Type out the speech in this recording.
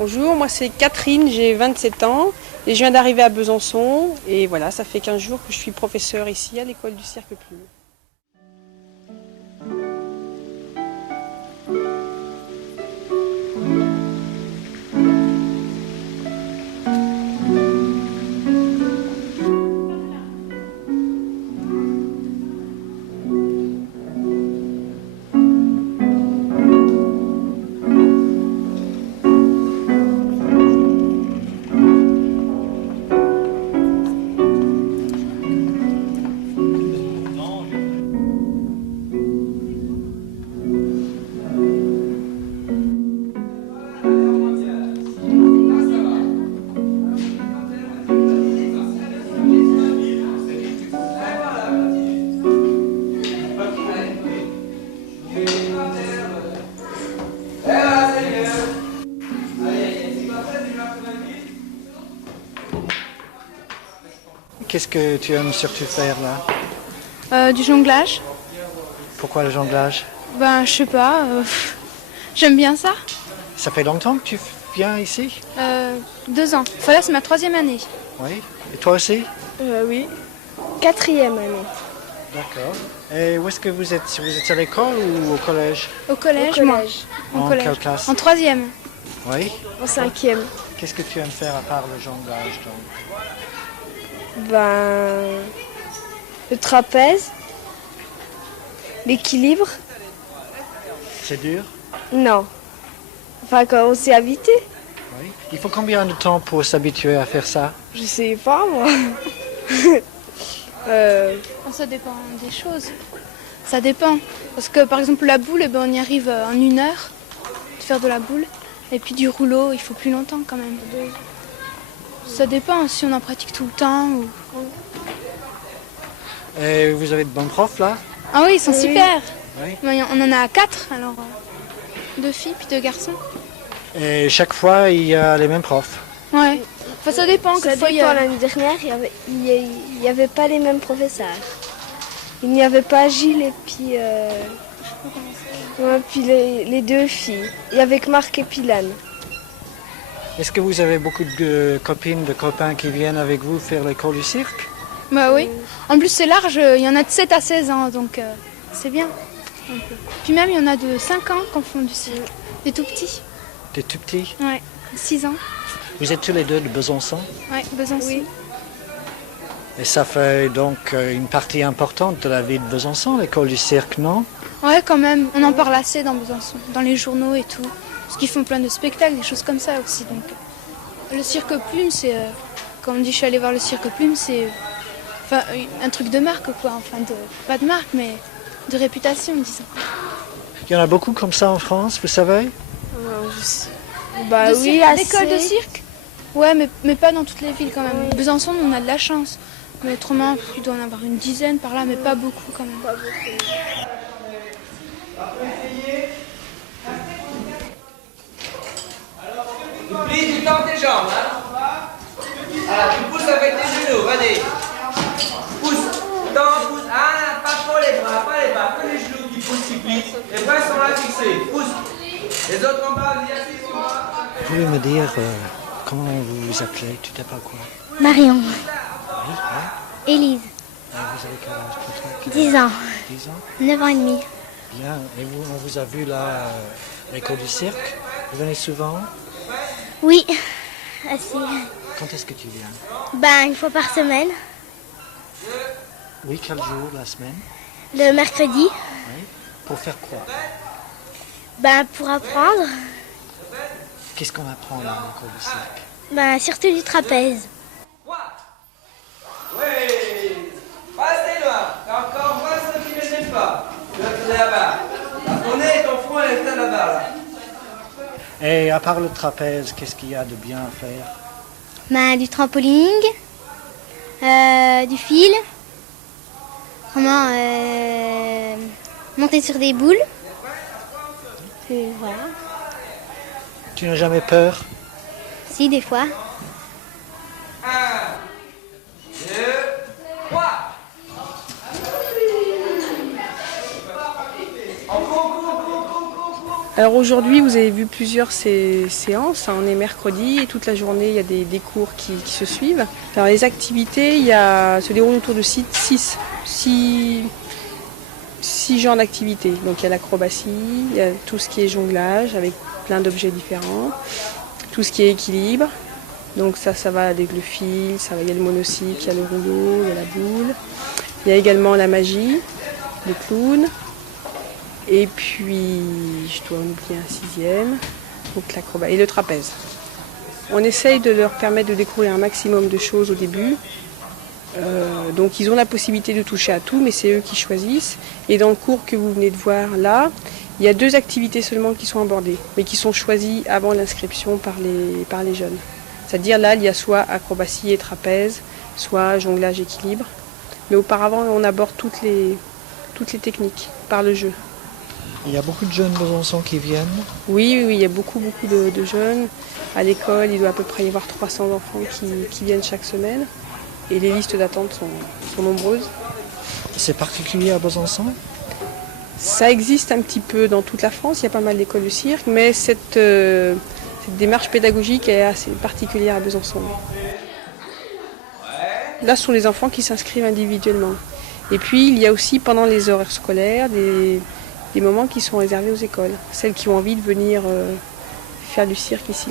Bonjour, moi c'est Catherine, j'ai 27 ans et je viens d'arriver à Besançon. Et voilà, ça fait 15 jours que je suis professeure ici à l'école du Cirque Plume. Qu'est-ce que tu aimes surtout faire là? Du jonglage. Pourquoi le jonglage? Ben, je sais pas. J'aime bien ça. Ça fait longtemps que tu viens ici? 2 ans. Enfin, là, c'est ma 3e année. Oui. Et toi aussi? Oui. 4e année. D'accord. Et où est-ce que vous êtes? Vous êtes à l'école ou au collège? Au collège, Au moi. collège. Au En collège. quelle classe? En 3e. Oui. En 5e. Qu'est-ce que tu aimes faire à part le jonglage donc? Ben, le trapèze, l'équilibre, C'est dur? non. Enfin, quand on s'est habité, Oui. Il faut combien de temps pour s'habituer à faire ça? je sais pas moi. Ça dépend des choses. Ça dépend. Parce que, par exemple, la boule, eh ben, on y arrive en 1 heure de faire de la boule. Et puis du rouleau, il faut plus longtemps quand même. Ça dépend si on en pratique tout le temps. Ou... Et vous avez de bons profs là? Ah oui, ils sont super. Oui. Ben, on en a 4, alors 2 filles puis 2 garçons. Et chaque fois il y a les mêmes profs? Ouais. Enfin, ça dépend. Ça quelquefois, dépend, l'année dernière, il y avait pas les mêmes professeurs. Il n'y avait pas Gilles et puis, ouais, puis les 2 filles. Il y avait que Marc et Pilane. Est-ce que vous avez beaucoup de copines, de copains qui viennent avec vous faire l'école du cirque? Bah oui. En plus, c'est large. Il y en a de 7 à 16 ans, donc c'est bien. Puis même, il y en a de 5 ans qui font du cirque. Des tout petits. Des tout petits? Ouais. 6 ans. Vous êtes tous les deux de Besançon? Ouais, Besançon. Oui. Et ça fait donc une partie importante de la vie de Besançon, l'école du cirque, non? Ouais, quand même. On en parle assez dans Besançon, dans les journaux et tout. Parce qu'ils font plein de spectacles, des choses comme ça aussi. Donc, le cirque Plume, c'est... quand on dit je suis allée voir le cirque Plume, c'est enfin, un truc de marque, quoi. Enfin, pas de marque, mais de réputation, disons. Il y en a beaucoup comme ça en France, vous savez? Bah De oui, cirque, assez. d'école de cirque. Ouais, mais pas dans toutes les villes quand même. Besançon, on a de la chance. Mais autrement, il doit en avoir une dizaine par là, mais pas beaucoup quand même. Pas beaucoup. Plie du temps tes jambes, hein. Voilà, tu pousses avec tes genoux, vas-y. Pousse, pousse. Ah, pas pour les bras, que les genoux qui poussent, qui plient. Les bras sont là fixés, pousse. Les autres en bas, viens assis sur moi. Vous pouvez me dire comment vous vous appelez? Tu t'appelles quoi? Marion, Oui, oui. Élise, Et vous avez quel âge peut-être? 10 ans, 10 ans? 9 ans et demi. Bien. Et vous, on vous a vu là, l'école du cirque. Vous venez souvent? Oui, assis. Quand est-ce que tu viens? Ben, 1 fois par semaine, Oui, quel jour la semaine? le mercredi. Oui. Pour faire quoi? Ben, pour apprendre, Qu'est-ce qu'on apprend là à l'école du cirque? ben, surtout du trapèze. Oui. Restez loin. T'as encore moi ceux qui ne t'aiment pas. Tu es là-bas. Ton nez et ton front, elle est là-bas. Là. Et à part le trapèze, qu'est-ce qu'il y a de bien à faire? Ben, du trampoline, du fil, comment, monter sur des boules. Et voilà. Tu n'as jamais peur? Si, des fois. 1, 2, 3. Alors aujourd'hui, vous avez vu plusieurs séances. On est mercredi et toute la journée, il y a des cours qui se suivent. Alors les activités, se déroulent autour de 6 genres d'activités. Donc il y a l'acrobatie, il y a tout ce qui est jonglage avec plein d'objets différents, tout ce qui est équilibre. Donc ça va avec le fil, il y a le monocycle, il y a le rouleau, il y a la boule. Il y a également la magie, le clown. Et puis, je dois en oublier un 6e, donc l'acrobatie et le trapèze. On essaye de leur permettre de découvrir un maximum de choses au début. Donc ils ont la possibilité de toucher à tout, mais c'est eux qui choisissent. Et dans le cours que vous venez de voir là, il y a 2 activités seulement qui sont abordées, mais qui sont choisies avant l'inscription par les jeunes. C'est-à-dire là, il y a soit acrobatie et trapèze, soit jonglage équilibre. Mais auparavant, on aborde toutes les techniques par le jeu. Il y a beaucoup de jeunes Besançon qui viennent. Oui, il y a beaucoup de jeunes. À l'école, il doit à peu près y avoir 300 enfants qui viennent chaque semaine. Et les listes d'attente sont nombreuses. C'est particulier à Besançon? Ça existe un petit peu dans toute la France, il y a pas mal d'écoles de cirque, mais cette démarche pédagogique est assez particulière à Besançon. Là, ce sont les enfants qui s'inscrivent individuellement. Et puis, il y a aussi pendant les horaires scolaires des moments qui sont réservés aux écoles, celles qui ont envie de venir faire du cirque ici.